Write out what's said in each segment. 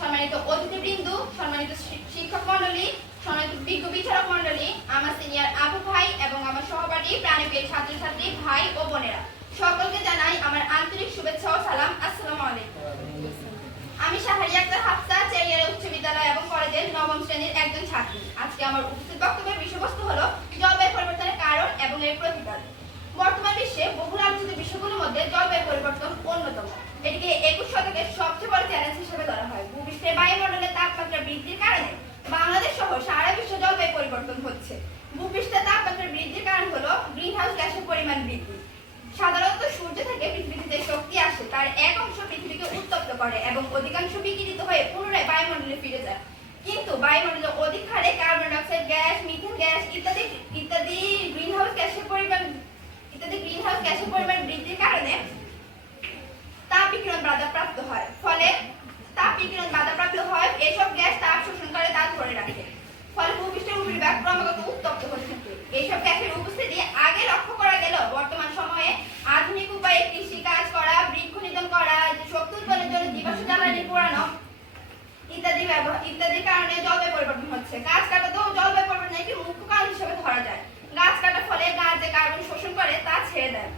সম্মানিত অতিথিবৃন্দ, সম্মানিত শিক্ষক মণ্ডলী, সম্মানিত বিজ্ঞ বিচারক মণ্ডলী, আমার সিনিয়র আবু ভাই এবং আমার সহপাঠী, প্রাণীপ্রিয় ছাত্রছাত্রী ভাই ও বোনেরা। সকলকে জানাই আমার আন্তরিক শুভেচ্ছা ও সালাম। আসসালামু আলাইকুম। আমি শাহারি আক্তার হাফসা, চেরিয়ার উচ্চ বিদ্যালয় এবং কলেজের নবম শ্রেণির একজন ছাত্রী। আজকে আমার উপস্থিত বক্তব্যের বিষয়বস্তু হলো জলবায়ু পরিবর্তনের কারণ এবং এর প্রতিকার। বর্তমান বিশ্বে বহু আলোচিত বিষয়গুলোর মধ্যে জলবায়ু পরিবর্তন অন্যতম। এটিকে একুশ শতকের সবচেয়ে বড় চ্যালেঞ্জ ভূপৃষ্ঠের বায়ুমণ্ডলের তাপমাত্রা বৃদ্ধির কারণে বাংলাদেশ সহ সারা বিশ্ব জলবায়ু পরিবর্তন হচ্ছে। ভূপৃষ্ঠের তাপমাত্রা বৃদ্ধির কারণ হলো গ্রিনহাউস গ্যাসের পরিমাণ বৃদ্ধি। সাধারণত সূর্য থেকে পৃথিবীতে শক্তি আসে, তার এক অংশ পৃথিবীকে উত্তপ্ত করে এবং অধিকাংশ বিকিরিত হয়ে পুনরায় বায়ুমণ্ডলে ফিরে যায়। কিন্তু বায়ুমণ্ডলে অধিক হারে carbon dioxide, gas, methane gas ইত্যাদি ইত্যাদি গ্রিনহাউস গ্যাসের পরিমাণ, ইত্যাদি গ্রিনহাউস গ্যাসের পরিমাণ বৃদ্ধির কারণে তাপ বিকিরণ বাধাপ্রাপ্ত হয়। ফলে তাপ বিকিরণ বাধাপ্রাপ্ত হয় এসব গ্যাস তাপ শোষণ করে তা ধরে রাখে ফলে ভূপৃষ্ঠের উপরিভাগ ক্রমাগত উত্তপ্ত হতে থাকে এইসব গ্যাসের উপস্থিতি আগে লক্ষ্য করা গেলেও বর্তমান সময়ে আধুনিক উপায়ে কৃষি কাজ করা বৃক্ষ নিধন করা শক্তি উৎপাদনের জন্য জীবাশ্ম জ্বালানি পোড়ানো ইত্যাদি ইত্যাদির কারণে জলবায়ু পরিবর্তন হচ্ছে। গাছ কাটাতেও জলবায়ু পরিবর্তনের একটি মুখ্য কারণ হিসেবে ধরা যায়। গাছ কাটার ফলে গাছ যে কার্বন শোষণ করে, তা ছেড়ে দেয়।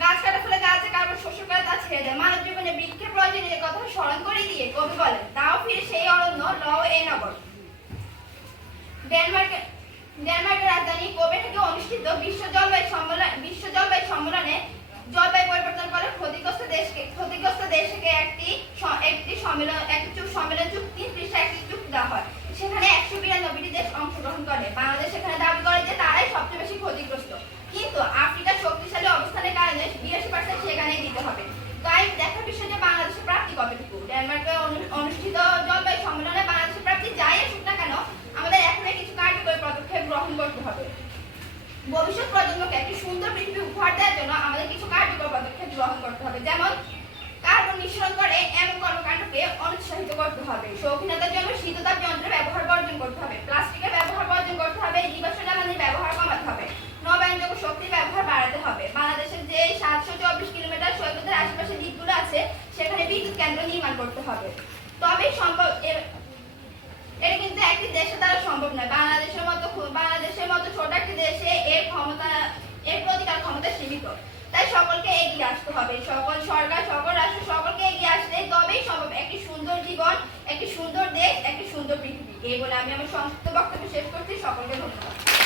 গাছ কাটার ফলে গাছ যে কার্বন শোষণ করে, তা ছেড়ে দেয়। মানব জীবনে বৃক্ষের প্রয়োজনীয় কথা স্মরণ করে দিয়ে কবি বলেন, তাও ফিরে সেই অরণ্য, লও এ নগর। ডেনমার্কের ডেনমার্কের রাজধানী কোপেনহেগে অনুষ্ঠিত বিশ্ব জলবায়ু সম্মেলন বিশ্ব জলবায়ু সম্মেলনে জলবায়ু পরিবর্তন করে ক্ষতিগ্রস্ত দেশকে ক্ষতিগ্রস্ত দেশকে একটি স- একটি সম্মেলন একটি চুক- সম্মেলন চুক্তি পৃষ্ঠা একটি চুক্তি দেওয়া হয় সেখানে একশো বিরানব্বইটি দেশ অংশগ্রহণ বাংলাদেশ সেখানে দাবি করে যে তারাই সবচেয়ে বেশি ক্ষতিগ্রস্ত। কিন্তু আফ্রিকার শক্তিশালী অবস্থানের কারণে বিরাশি পার্সেন্ট সেখানেই দিতে হবে। তাই দেখার বিষয় যে বাংলাদেশের প্রাপ্তি কতটুকু ডেনমার্কে অনুষ্ঠিত জলবায়ু সম্মেলনে বাংলাদেশের প্রাপ্তি যাই আসুক না কেন, আমাদের এখনই কিছু কার্যকরী পদক্ষেপ গ্রহণ করতে হবে। ভবিষ্যৎ প্রজন্মকে একটি সুন্দর পৃথিবী উপহার দেওয়ার জন্য আমাদের কিছু কার্যকর পদক্ষেপ গ্রহণ করতে হবে। যেমন কার্বন নিঃসরণ করে এমন কর্মকাণ্ডকে অনুৎসাহিত করতে হবে শৌখিনতার জন্য শীততাপ যন্ত্রের ব্যবহার বর্জন করতে হবে প্লাস্টিকের ব্যবহার বর্জন করতে হবে জীবাশ্ম জ্বালানির ব্যবহার কমাতে হবে নবায়নযোগ্য শক্তির ব্যবহার বাড়াতে হবে বাংলাদেশের যে সাতশো চব্বিশ কিলোমিটার সৈকতের আশেপাশে দ্বীপগুলো আছে সেখানে বিদ্যুৎ কেন্দ্র নির্মাণ করতে হবে। তবেই সম্ভব এটা কিন্তু একটি দেশে দ্বারা সম্ভব নয়। বাংলাদেশের মতো বাংলাদেশের মতো ছোট একটি দেশে এর ক্ষমতা, এর প্রতিকার ক্ষমতা সীমিত। তাই সকলকে এগিয়ে আসতে হবে। সকল সরকার, সকল রাষ্ট্র, সকলকে এগিয়ে আসতে তবেই সম্ভব। একটি সুন্দর জীবন, একটি সুন্দর দেশ, একটি সুন্দর পৃথিবী। এই বলে আমি আমার সংক্ষিপ্ত বক্তব্য শেষ করছি। সকলকে ধন্যবাদ।